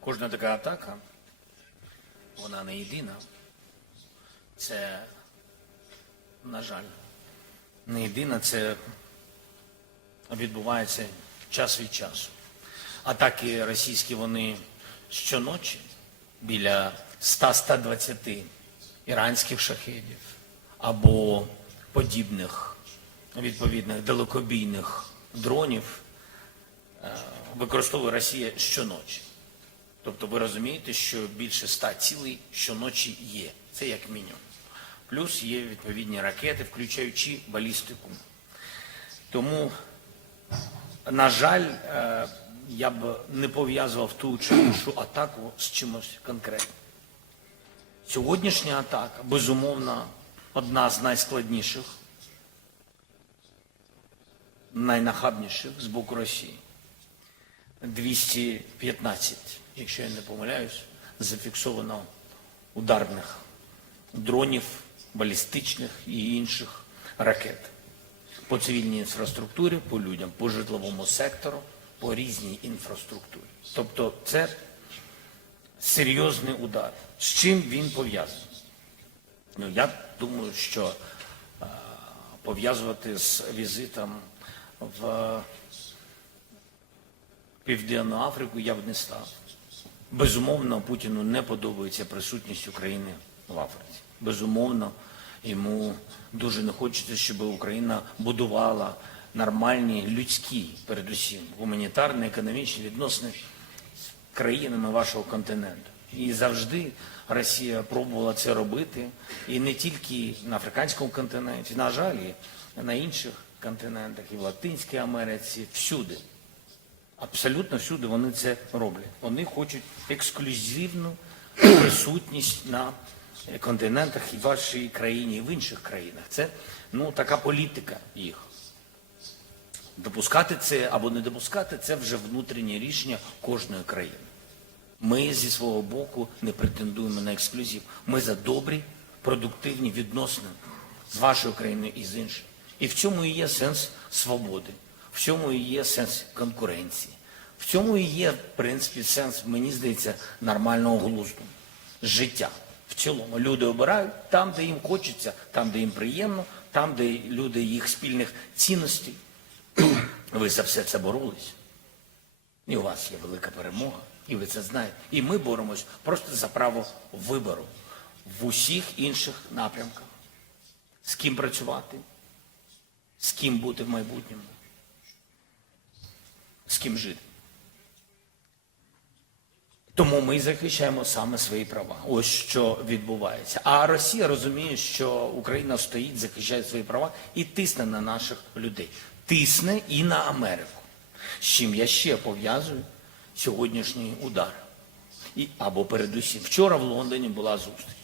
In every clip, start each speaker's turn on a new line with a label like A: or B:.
A: Кожна така атака, вона не єдина. Це, на жаль, не єдина, це відбувається час від часу. Атаки російські вони щоночі біля 100-120 іранських шахедів або подібних відповідних далекобійних дронів е, використовує Росія щоночі. Тобто ви розумієте, що більше ста цілей щоночі є. Це як мінімум. Плюс є відповідні ракети, включаючи балістику. Тому, на жаль, е, я б не пов'язував ту чи іншу атаку з чимось конкретним. Сьогоднішня атака, безумовно, одна з найскладніших, найнахабніших з боку Росії. 215, якщо я не помиляюсь, зафіксовано ударних дронів, балістичних і інших ракет по цивільній інфраструктурі, по людям, по житловому сектору, по різній інфраструктурі. Тобто це серйозний удар. З чим він пов'язаний? Ну, я думаю, що е, пов'язувати з візитом в Південну Африку я б не став. Безумовно, Путіну не подобається присутність України в Африці. Безумовно, йому дуже не хочеться, щоб Україна будувала нормальні людські, передусім, гуманітарні, економічні відносини з країнами вашого континенту. І завжди Росія пробувала це робити, і не тільки на африканському континенті, на жаль, і на інших континентах, і в Латинській Америці, всюди. Абсолютно всюди вони це роблять. Вони хочуть ексклюзивну присутність на континентах і в вашій країні, і в інших країнах. Це ну, така політика їх. Допускати це або не допускати це вже внутрішнє рішення кожної країни. Ми зі свого боку не претендуємо на ексклюзив. Ми за добрі, продуктивні відносини з вашою країною і з іншою. І в цьому і є сенс свободи, в цьому і є сенс конкуренції, в цьому і є, в принципі, сенс, мені здається, нормального глузду, життя. В цілому люди обирають там, де їм хочеться, там, де їм приємно, там, де люди їх спільних цінностей. Ви за все це боролись. І у вас є велика перемога, і ви це знаєте. І ми боремось просто за право вибору в усіх інших напрямках. З ким працювати, з ким бути в майбутньому, з ким жити. Тому ми захищаємо саме свої права. Ось що відбувається. А Росія розуміє, що Україна стоїть, захищає свої права і тисне на наших людей. Тисне і на Америку. З чим я ще пов'язую сьогоднішній удар. І, або передусім. Вчора в Лондоні була зустріч.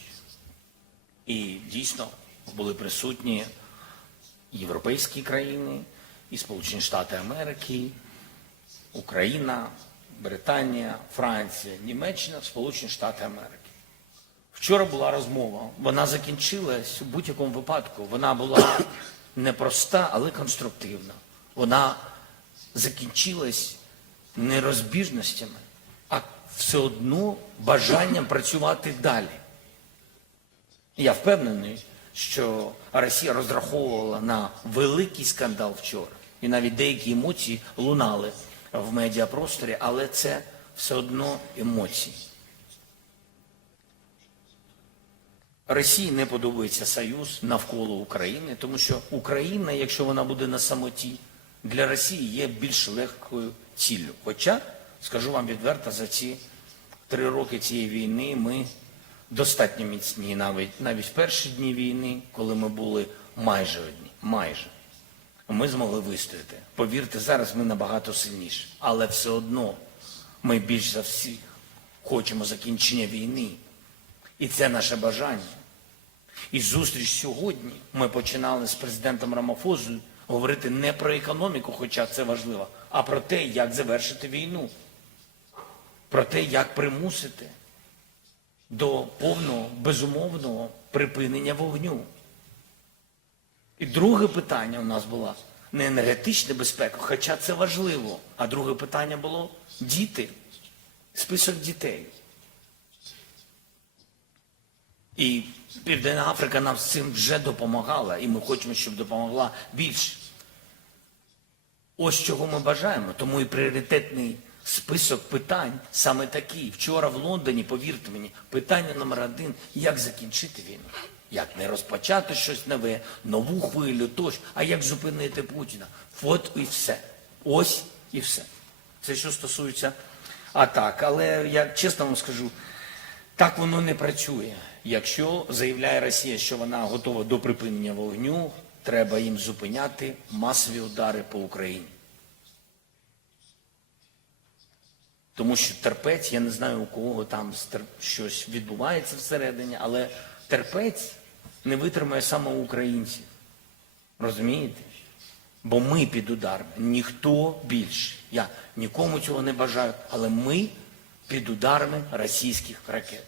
A: І дійсно були присутні європейські країни, і Сполучені Штати Америки, Україна, Британія, Франція, Німеччина, Сполучені Штати Америки. Вчора була розмова. Вона закінчилась у будь-якому випадку. Вона була непроста, але конструктивна. Вона закінчилась не розбіжностями, а все одно бажанням працювати далі. Я впевнений, що Росія розраховувала на великий скандал вчора. І навіть деякі емоції лунали в медіапросторі, але це все одно емоції. Росії не подобається союз навколо України, тому що Україна, якщо вона буде на самоті, для Росії є більш легкою ціллю. Хоча, скажу вам відверто, за ці три роки цієї війни ми достатньо міцні, навіть навіть перші дні війни, коли ми були майже одні, майже. Ми змогли вистояти. Повірте, зараз ми набагато сильніші. Але все одно ми більш за всіх хочемо закінчення війни. І це наше бажання. І зустріч сьогодні ми починали з президентом Рамафозою говорити не про економіку, хоча це важливо, а про те, як завершити війну, про те, як примусити до повного безумовного припинення вогню. І друге питання у нас було не енергетична безпека, хоча це важливо. А друге питання було діти. список дітей. І Південна Африка нам з цим вже допомагала, і ми хочемо, щоб допомогла більше. Ось чого ми бажаємо. Тому і пріоритетний список питань саме такий. Вчора в Лондоні, повірте мені, питання номер один як закінчити війну, як не розпочати щось нове, нову хвилю, тощо, а як зупинити Путіна. От і все. Ось і все. Це що стосується атак. Але я чесно вам скажу, так воно не працює. Якщо заявляє Росія, що вона готова до припинення вогню, треба їм зупиняти масові удари по Україні. Тому що терпець, я не знаю, у кого там щось відбувається всередині, але терпець не витримає саме українців. Розумієте? Бо ми під ударом, ніхто більше. Я нікому цього не бажаю, але ми під ударами російських ракет.